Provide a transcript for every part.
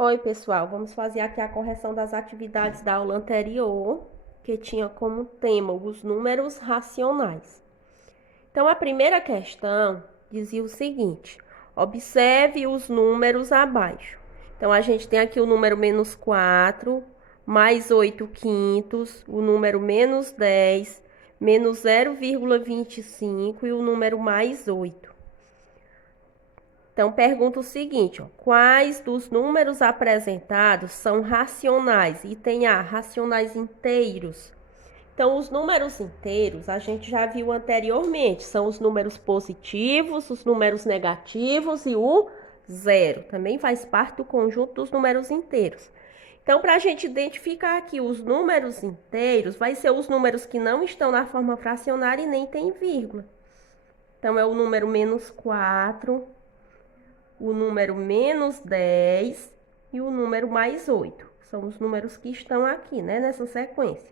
Oi, pessoal, vamos fazer aqui a correção das atividades da aula anterior, que tinha como tema os números racionais. Então, a primeira questão dizia o seguinte: observe os números abaixo. Então, a gente tem aqui o número menos 4, mais 8 quintos, o número menos 10, menos 0,25 e o número mais 8. Então, pergunta o seguinte, ó, quais dos números apresentados são racionais? Item A, racionais inteiros. Então, os números inteiros, a gente já viu anteriormente, são os números positivos, os números negativos e o zero. Também faz parte do conjunto dos números inteiros. Então, para a gente identificar aqui os números inteiros, vai ser os números que não estão na forma fracionária e nem tem vírgula. Então, é o número menos 4, o número menos 10 e o número mais 8. São os números que estão aqui, né, nessa sequência.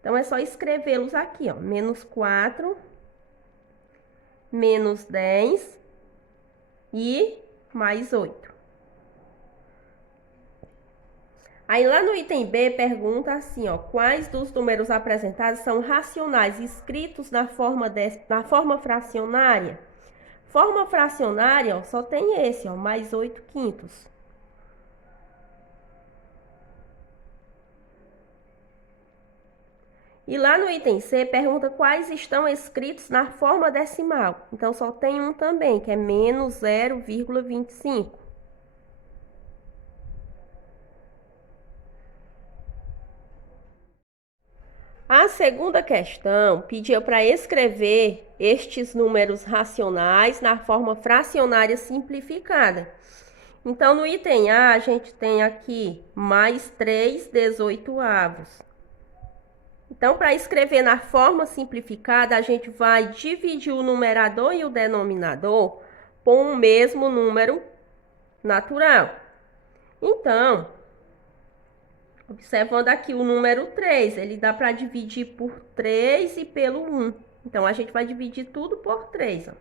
Então, é só escrevê-los aqui, ó. Menos 4, menos 10 e mais 8. Aí, lá no item B, pergunta assim, ó. Quais dos números apresentados são racionais escritos na forma fracionária? Forma fracionária, ó, só tem esse, ó, mais 8 quintos. E lá no item C, pergunta quais estão escritos na forma decimal. Então, só tem um também, que é menos 0,25. A segunda questão pedia para escrever estes números racionais na forma fracionária simplificada. Então, no item A, a gente tem aqui mais 3/18. Então, para escrever na forma simplificada, a gente vai dividir o numerador e o denominador por um mesmo número natural. Então, observando aqui o número 3, ele dá para dividir por 3 e pelo 1. Então, a gente vai dividir tudo por 3, ó.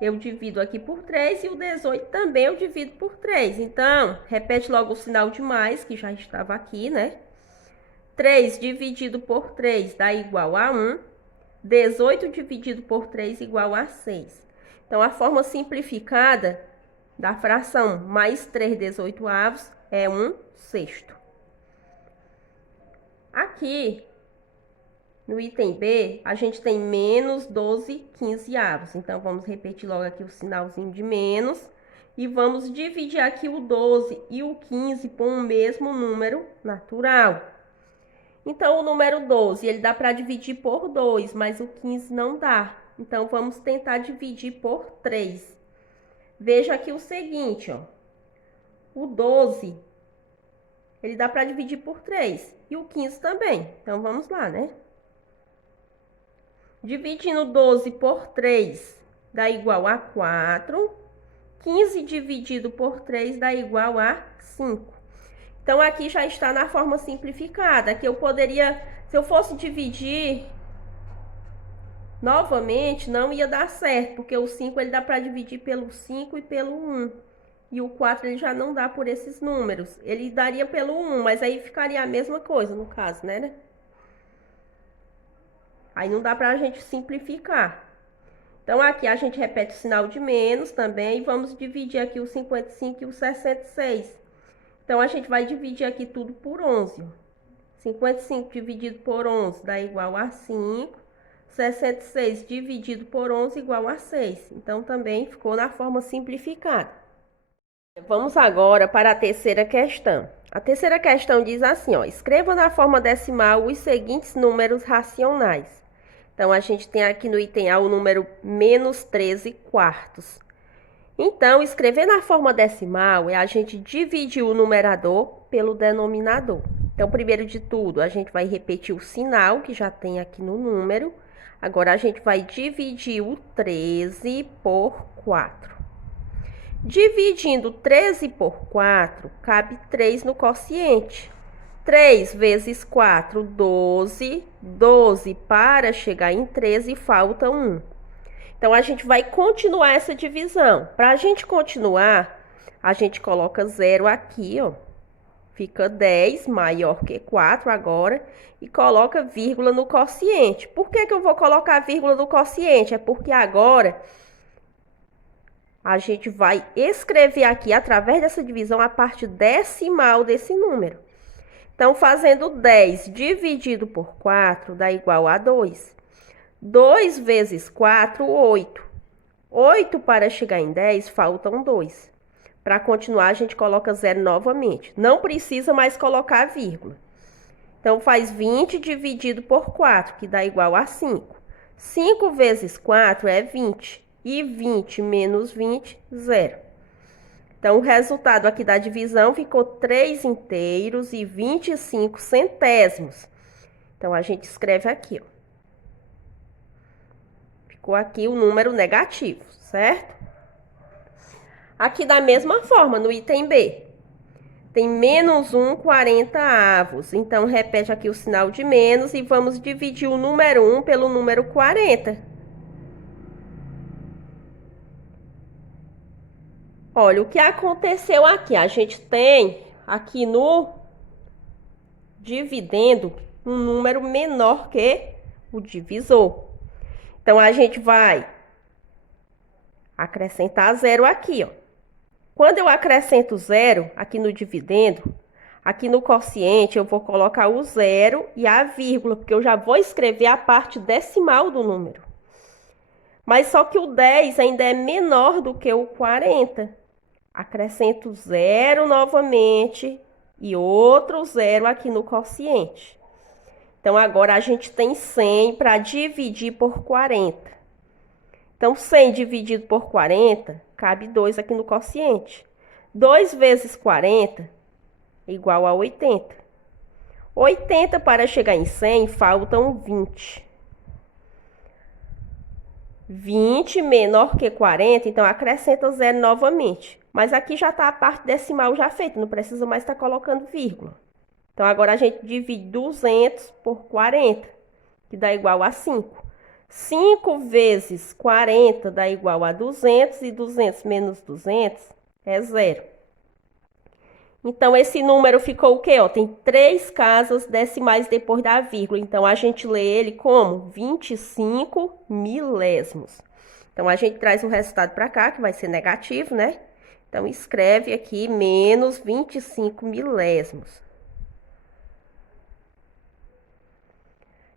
Eu divido aqui por 3 e o 18 também eu divido por 3. Então, repete logo o sinal de mais, que já estava aqui, né? 3 dividido por 3 dá igual a 1. 18 dividido por 3 igual a 6. Então, a forma simplificada da fração mais 3/18 é 1/6. Aqui, no item B, a gente tem menos 12/15. Então, vamos repetir logo aqui o sinalzinho de menos. E vamos dividir aqui o 12 e o 15 por um mesmo número natural. Então, o número 12, ele dá para dividir por 2, mas o 15 não dá. Então, vamos tentar dividir por 3. Veja aqui o seguinte, ó. O 12, ele dá para dividir por 3. E o 15 também. Então, vamos lá, né? Dividindo 12 por 3 dá igual a 4. 15 dividido por 3 dá igual a 5. Então, aqui já está na forma simplificada, que eu poderia, se eu fosse dividir novamente, não ia dar certo, porque o 5 ele dá para dividir pelo 5 e pelo 1. E o 4 ele já não dá por esses números. Ele daria pelo 1, mas aí ficaria a mesma coisa, no caso, né? Aí não dá para a gente simplificar. Então, aqui a gente repete o sinal de menos também e vamos dividir aqui o 55 e o 66. Então, a gente vai dividir aqui tudo por 11. 55 dividido por 11 dá igual a 5. 66 dividido por 11 igual a 6. Então, também ficou na forma simplificada. Vamos agora para a terceira questão. A terceira questão diz assim, ó, escreva na forma decimal os seguintes números racionais. Então, a gente tem aqui no item A o número menos 13 quartos. Então, escrever na forma decimal é a gente dividir o numerador pelo denominador. Então, primeiro de tudo, a gente vai repetir o sinal que já tem aqui no número. Agora, a gente vai dividir o 13 por 4. Dividindo 13 por 4, cabe 3 no quociente. 3 vezes 4, 12. 12 para chegar em 13, falta 1. Então, a gente vai continuar essa divisão. Para a gente continuar, A gente coloca 0 aqui, ó. Fica 10 maior que 4 agora. E coloca vírgula no quociente. Por que que eu vou colocar vírgula no quociente? É porque agora a gente vai escrever aqui, através dessa divisão, a parte decimal desse número. Então, fazendo 10 dividido por 4 dá igual a 2. 2 vezes 4, 8. 8 para chegar em 10, faltam 2. Para continuar, a gente coloca 0 novamente. Não precisa mais colocar a vírgula. Então, faz 20 dividido por 4, que dá igual a 5. 5 vezes 4 é 20. E 20 menos 20, 0. Então, o resultado aqui da divisão ficou 3 inteiros e 25 centésimos. Então, a gente escreve aqui, ó. Ficou aqui o número negativo, certo? Aqui da mesma forma, no item B. Tem menos 1, 40 avos. Então, repete aqui o sinal de menos e vamos dividir o número 1 pelo número 40. Olha, o que aconteceu aqui? A gente tem aqui no dividendo um número menor que o divisor. Então, a gente vai acrescentar 0 aqui, ó. Quando eu acrescento 0 aqui no dividendo, aqui no quociente eu vou colocar o 0 e a vírgula, porque eu já vou escrever a parte decimal do número. Mas só que o 10 ainda é menor do que o 40. Acrescento 0 novamente e outro 0 aqui no quociente. Então, agora a gente tem 100 para dividir por 40. Então, 100 dividido por 40, cabe 2 aqui no quociente. 2 vezes 40 é igual a 80. 80 para chegar em 100, faltam 20. 20 menor que 40, então acrescenta 0 novamente. Mas aqui já está a parte decimal já feita, não precisa mais estar colocando vírgula. Então, agora a gente divide 200 por 40, que dá igual a 5. 5 vezes 40 dá igual a 200, e 200 menos 200 é 0. Então, esse número ficou o quê? Ó, tem 3 casas decimais depois da vírgula. Então, a gente lê ele como 25 milésimos. Então, a gente traz o resultado para cá, que vai ser negativo, né? Então, escreve aqui menos 25 milésimos.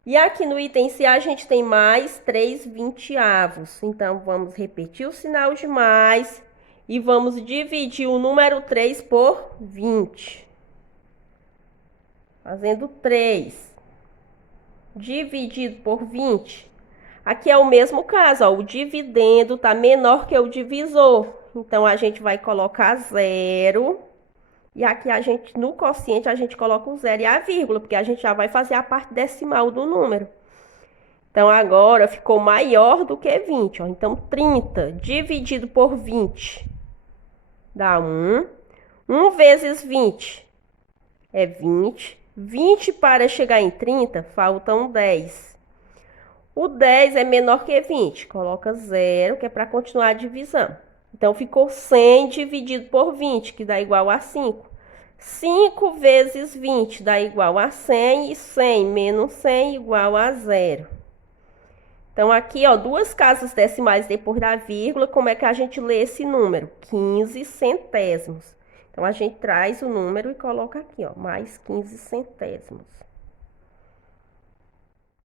E aqui no item C a gente tem mais 3 vinteavos. Então, vamos repetir o sinal de mais e vamos dividir o número 3 por 20. Fazendo 3 dividido por 20. Aqui é o mesmo caso, ó, o dividendo está menor que o divisor. Então, a gente vai colocar 0. E aqui a gente, no quociente, a gente coloca o 0 e a vírgula, porque a gente já vai fazer a parte decimal do número. Então, agora ficou maior do que 20, ó. Então, 30 dividido por 20 dá 1. 1 vezes 20 é 20. 20 para chegar em 30, faltam 10. O 10 é menor que 20, coloca 0, que é para continuar a divisão. Então, ficou 100 dividido por 20, que dá igual a 5. 5 vezes 20 dá igual a 100, e 100 menos 100 igual a 0. Então, aqui, ó, 2 casas decimais depois da vírgula, como é que a gente lê esse número? 15 centésimos. Então, a gente traz o número e coloca aqui, ó, mais 15 centésimos.